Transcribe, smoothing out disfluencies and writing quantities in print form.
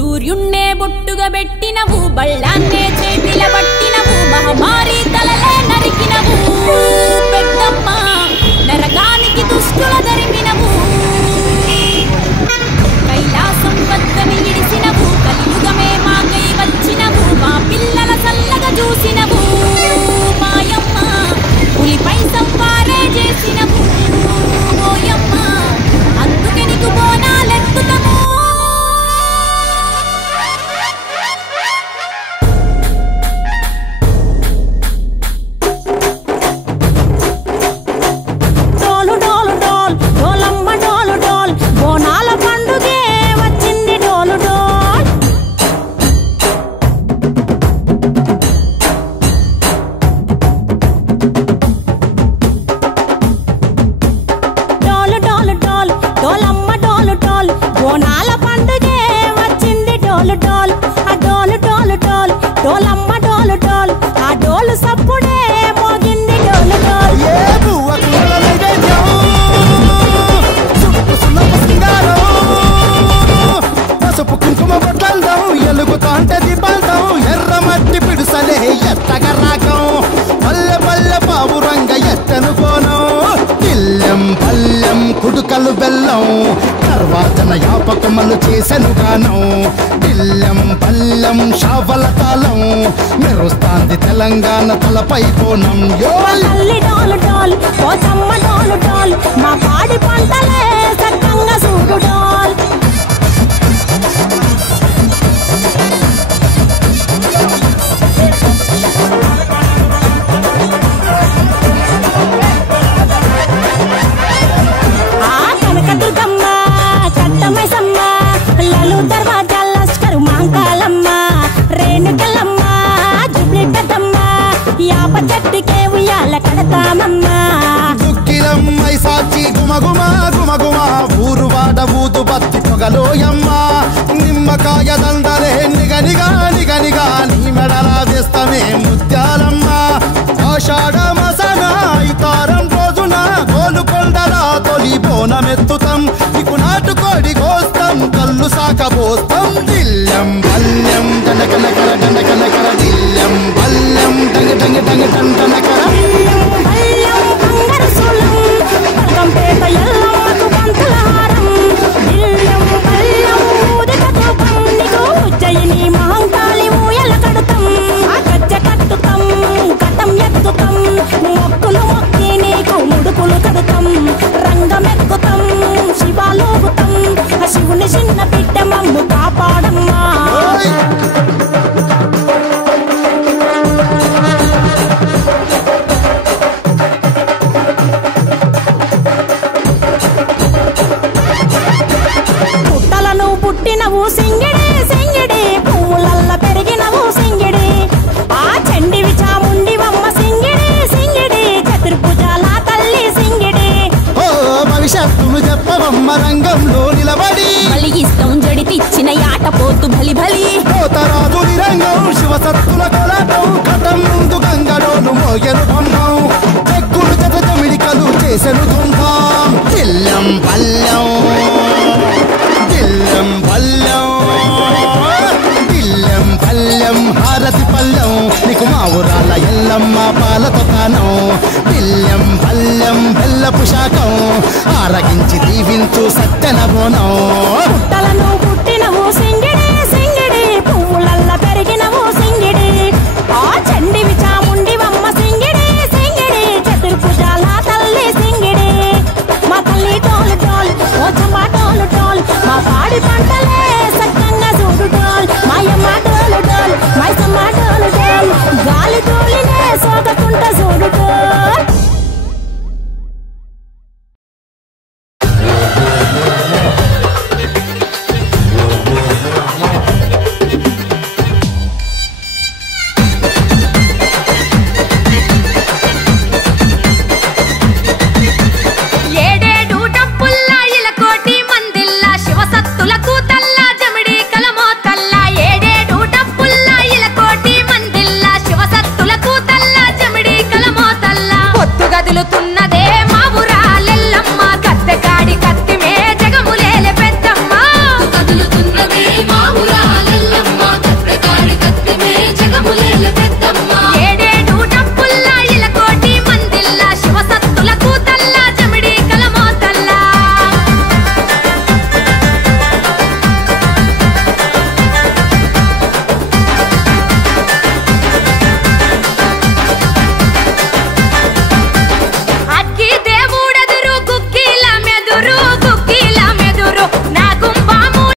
సూర్యున్నే బొట్టుగా పెట్టినవు బళ్ళాన్నే చేతిల పట్టినవు మహమారి తలలే నరికినవు పెద్దమ్మ నరకానికి దుష్టుల దరిమినవు కైలాసం వద్దని ఇడిసినవు కలియుగమే మాకై వచ్చినవు మా పిల్లల చల్లగా చూసినవు మాయమ్మ పులిపై సంపారే చేసినవు ఓయమ్మ అందుకే నీకు బోనాలెత్తుతాము కుడుకలు బెల్లం తర్వాతన యాపకమలు చేసెను గానం బిల్లం పల్లం షావల తాళం మెరుస్తాంది తెలంగాణ తలపై కోణం మా పాడి పంటలే చక్కగా చూడు డోల్ చెట్టుకే ఉయ్యాల కడతామమ్మా దుక్కిలమ్మై సాచి గుమగుమ గుమగుమ ఊరు వాడ ఊదు బత్తి పొగలోయమ్మ నిమ్మకాయ దండలే నిగనిగా నిగనిగా నీ మెడలా వేస్తమే ముత్యాలమ్మ ఆషాఢ మసన ఇతారం రోజున గోలుకొండల తొలి బోనమెత్తుతాం నీకు నాటుకోడి కోస్తాం కళ్ళు సాకబోస్తాం దిల్లం బల్లం దండకనకర దండకనకర దిల్లం బల్లం డంగ డంగ డంగ డండనకర మహంకాళి ఊయల కడుతాం గజ్జ కట్టుతాం కటం ఎత్తుతాం మొక్కులు మొక్కి నీకు ముడుపులు కడుతాం రంగమెక్కుతాం శివాలోగుతాం శివుని చిన్న బిడ్డ మమ్ము కాపాడమ్మా పుట్టలను పుట్టినవు సింగిడి సింగిడి పువ్వులల్ల పెరిగినవు సింగిడి ఆ చండివి చాముండివమ్మ సింగిడి సింగిడి చతుర్భుజాల తల్లి సింగిడి ఓ భవిష్యత్తును చెప్పవమ్మ రంగంలో నిలబడి బలిగిస్తాం జడితిచ్చిన యాట పోతు బలి బలి పోతరాజు నిరంగం శివసత్తుల కొలటం కటం ముందు గంగడోను మోగెను బొమ్మం చెక్కులు జమిడికలు చేసెను దుంభం దిల్లం పల్లెం దిల్లం పల్లెం దిల్లం పల్లెం హారతి పల్లెం నీకు మా ఊరాల ఎల్లమ్మ పాలతో కానం దిల్లం పల్లెం బెల్లపు శాఖం ఆరగించి దీవించు సత్యన బోనం